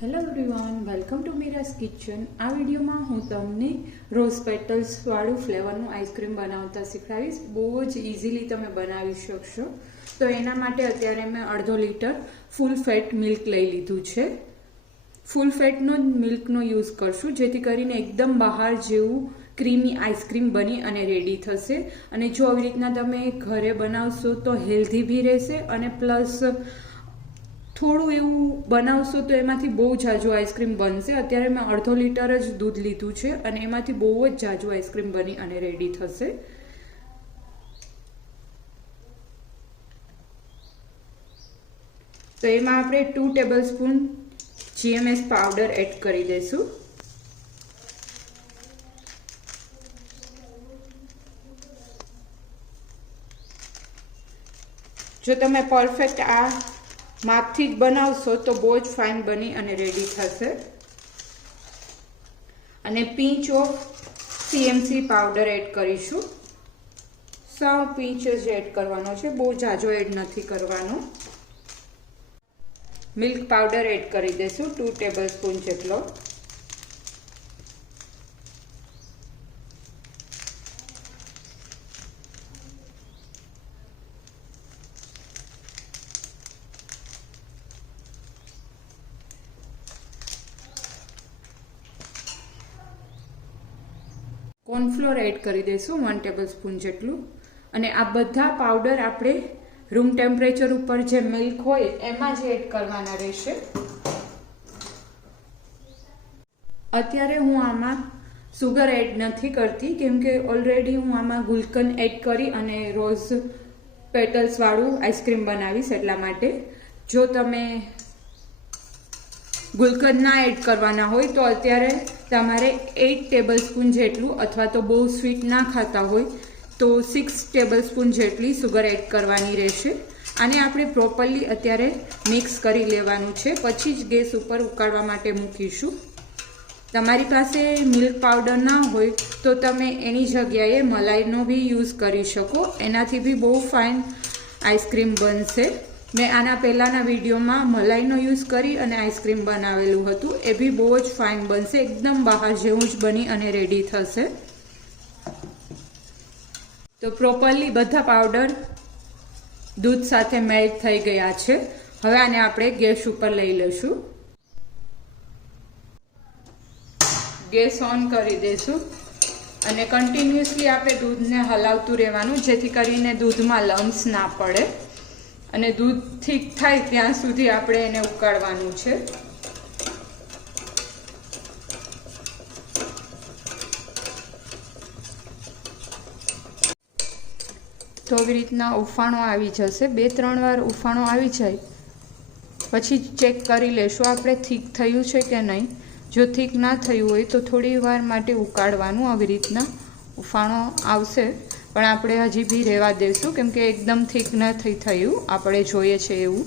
Hello everyone, welcome to Meera's kitchen. આ વિડીયોમાં હું તમને રોઝ પેટલ્સ વાળું ફ્લેવરનું આઈસ્ક્રીમ બનાવતા શીખવાડીશ. બહુ જ ઇઝીલી તમે બનાવી શકશો. તો એના માટે અત્યારે મેં અડધો લીટર ફૂલ ફેટ મિલ્ક લઈ લીધું છે. ફૂલ ફેટનો જ મિલ્કનો યુઝ કરશું, જેથી કરીને એકદમ બહાર જેવું ક્રીમી આઈસ્ક્રીમ બની અને રેડી થશે. અને જો આવી રીતના તમે ઘરે બનાવશો તો હેલ્ધી બી રહેશે અને પ્લસ થોડું એવું બનાવશો તો એમાંથી બહુ જાજુ આઈસ્ક્રીમ બનશે. અત્યારે મેં અડધો લીટર જ દૂધ લીધું છે અને એમાંથી બહુ જ જાજુ આઈસ્ક્રીમ બની અને રેડી થશે. તો એમાં આપણે 2 tablespoon GMS powder add કરી દઈશું. જો તમે પરફેક્ટ આ માપથી જ બનાવશો તો બહુ જ ફાઇન બની અને રેડી થશે. અને pinch of CMC powder add કરીશું. સાવ પિંચ જ એડ કરવાનો છે, બહુ જાજો એડ નથી કરવાનો. મિલ્ક પાવડર એડ કરી દઈશું 2 ટેબલ સ્પૂન જેટલો. કોર્નફ્લોર એડ કરી દઈશું 1 ટેબલ સ્પૂન જેટલું. અને આ બધા પાવડર આપણે રૂમ ટેમ્પરેચર ઉપર જે મિલ્ક હોય એમાં જ એડ કરવાના રહેશે. અત્યારે હું આમાં સુગર એડ નથી કરતી, કેમ કે ઓલરેડી હું આમાં ગુલકંદ એડ કરી અને રોઝ પેટલ્સ વાળું આઈસ્ક્રીમ બનાવીશ, એટલા માટે. જો તમે ગુલકંદ ના એડ કરવાના હોય તો અત્યારે તમારે 8 ટેબલ સ્પૂન જેટલું, અથવા તો બહુ સ્વીટ ના ખાતા હોય તો 6 ટેબલ સ્પૂન જેટલી સુગર એડ કરવાની રહેશે. આને આપણે પ્રોપરલી અત્યારે મિક્સ કરી લેવાનું છે, પછી જ ગેસ ઉપર ઉકાળવા માટે મૂકીશું. તમારી પાસે મિલ્ક પાવડર ના હોય તો તમે એની જગ્યાએ મલાઈનો બી યુઝ કરી શકો, એનાથી બી બહુ ફાઇન આઈસ્ક્રીમ બનશે. મેં આના પહેલાંના વિડીયોમાં મલાઈનો યુઝ કરી અને આઈસ્ક્રીમ બનાવેલું હતું, એ બી બહુ જ ફાઇન બનશે, એકદમ બહાર જેવું જ બની અને રેડી થશે. તો પ્રોપરલી બધા પાવડર દૂધ સાથે મેલ્ટ થઈ ગયા છે. હવે આને આપણે ગેસ ઉપર લઈ લઈશું. ગેસ ઓન કરી દઈશું અને કન્ટિન્યુઅસલી આપણે દૂધને હલાવતું રહેવાનું, જેથી કરીને દૂધમાં લમ્સ ના પડે. અને દૂધ ઠીક થાય ત્યાં સુધી આપણે એને ઉકાળવાનું છે. તો આવી રીતના ઉફાણો આવી જશે. 2-3 વાર ઉફાણો આવી જાય પછી ચેક કરી લેશું આપણે ઠીક થયું છે કે નહીં. જો ઠીક ના થયું હોય તો થોડી વાર માટે ઉકાળવાનું. આવી રીતના ઉફાણો આવશે પણ આપણે હજી બી રહેવા દઈશું, કેમ કે એકદમ ઠીક નથી થયું આપણે જોઈએ છે એવું.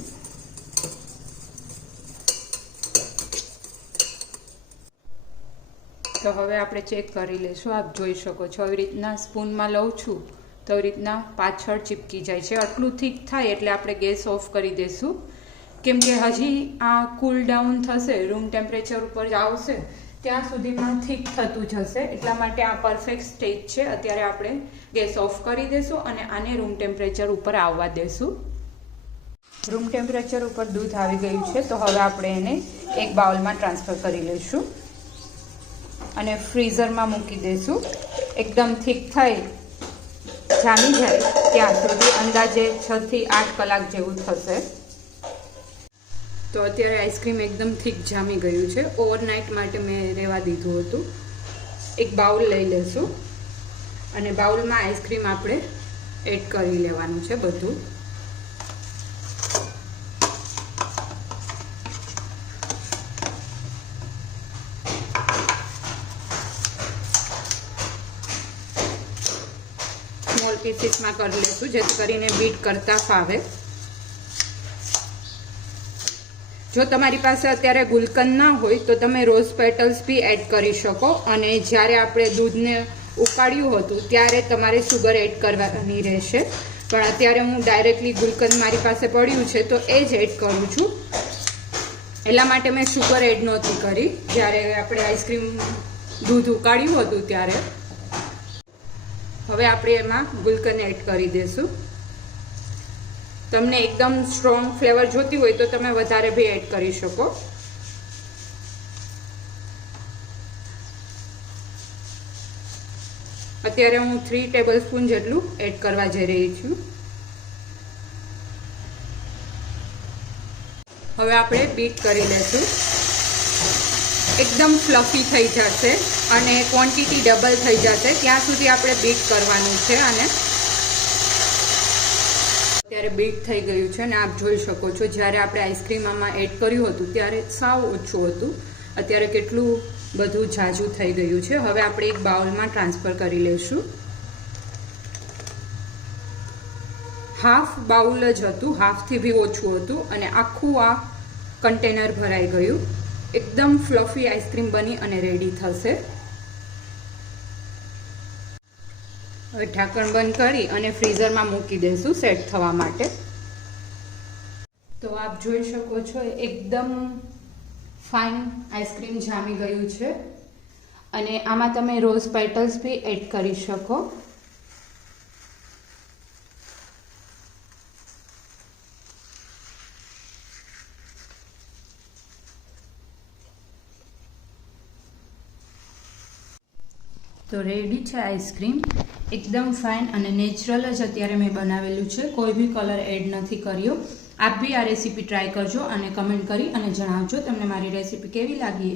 તો હવે આપણે ચેક કરી લઈશું. આપ જોઈ શકો છો આવી રીતના સ્પૂનમાં લઉં છું તો આવી રીતના પાછળ ચીપકી જાય છે. આટલું ઠીક થાય એટલે આપણે ગેસ ઓફ કરી દઈશું, કેમ કે હજી આ કૂલ ડાઉન થશે, રૂમ ટેમ્પરેચર ઉપર આવશે ત્યાં સુધીમાં ઠીક થતું જશે. એટલા માટે આ પરફેક્ટ સ્ટેજ છે. અત્યારે આપણે ગેસ ઓફ કરી દઈશું અને આને રૂમ ટેમ્પરેચર ઉપર આવવા દઈશું. રૂમ ટેમ્પરેચર ઉપર દૂધ આવી ગયું છે, તો હવે આપણે એને એક બાઉલમાં ટ્રાન્સફર કરી લઈશું અને ફ્રીઝરમાં મૂકી દઈશું. એકદમ ઠીક થાય, જામી જાય ત્યાં સુધી અંદાજે 6 થી 8 કલાક જેવું થશે. તો અત્યારે આઈસ્ક્રીમ એકદમ ઠીક જામી ગયું છે. ઓવરનાઇટ માટે મેં રહેવા દીધું હતું. એક બાઉલ લઈ લઈશું અને બાઉલમાં આઈસ્ક્રીમ આપણે એડ કરી લેવાનું છે બધું. સ્મોલ પીસીસમાં કરી લઈશું, જેથી કરીને બીટ કરતા ફાવે. જો તમારી પાસે અત્યારે ગુલકંદ ના હોય તો તમે રોઝ પેટલ્સ બી એડ કરી શકો. અને જ્યારે આપણે દૂધને ઉકાળ્યું હતું ત્યારે તમારે સુગર એડ કરવાની રહેશે, પણ અત્યારે હું ડાયરેક્ટલી ગુલકંદ મારી પાસે પડ્યું છે તો એ જ એડ કરું છું. એટલા માટે મેં શુગર એડ નહોતી કરી જ્યારે આપણે આઈસ્ક્રીમ દૂધ ઉકાળ્યું હતું ત્યારે. હવે આપણે એમાં ગુલકંદ એડ કરી દઈશું. તમને એકદમ સ્ટ્રોંગ ફ્લેવર જોતી હોય તો તમે વધારે બી એડ કરી શકો. અત્યારે હું 3 ટેબલસ્પૂન જેટલું એડ કરવા જઈ રહી છું. હવે આપણે બીટ કરી લઈશું. એકદમ ફ્લફી થઈ જશે અને ક્વોન્ટિટી ડબલ થઈ જશે ત્યાં સુધી આપણે બીટ કરવાનું છે. અને અત્યારે બીટ થઈ ગયું છે અને આપ જોઈ શકો છો જ્યારે આપણે આઈસ્ક્રીમ આમાં એડ કર્યું હતું ત્યારે સાવ ઓછું હતું. અત્યારે કેટલું બધું ઝાઝું થઈ ગયું છે. હવે આપણે એક બાઉલમાં ટ્રાન્સફર કરી લઈશું. હાફ બાઉલ જ હતું, હાફથી બી ઓછું હતું અને આખું આ કન્ટેનર ભરાઈ ગયું. એકદમ ફ્લફી આઈસ્ક્રીમ બની અને રેડી થશે. હવે ઢાંકણ બંધ કરી અને ફ્રીઝરમાં મૂકી દઈશું સેટ થવા માટે. તો આપ જોઈ શકો છો એકદમ ફાઇન આઈસ્ક્રીમ જામી ગયું છે. અને આમાં તમે રોઝ પેટલ્સ બી એડ કરી શકો. તો રેડી છે આઈસ્ક્રીમ. એકદમ ફાઇન અને નેચરલ જ અત્યારે મેં બનાવેલું છે. કોઈ બી કલર એડ નથી કર્યો. આપ બી આ રેસીપી ટ્રાય કરજો અને કમેન્ટ કરી અને જણાવજો તમને મારી રેસીપી કેવી લાગી.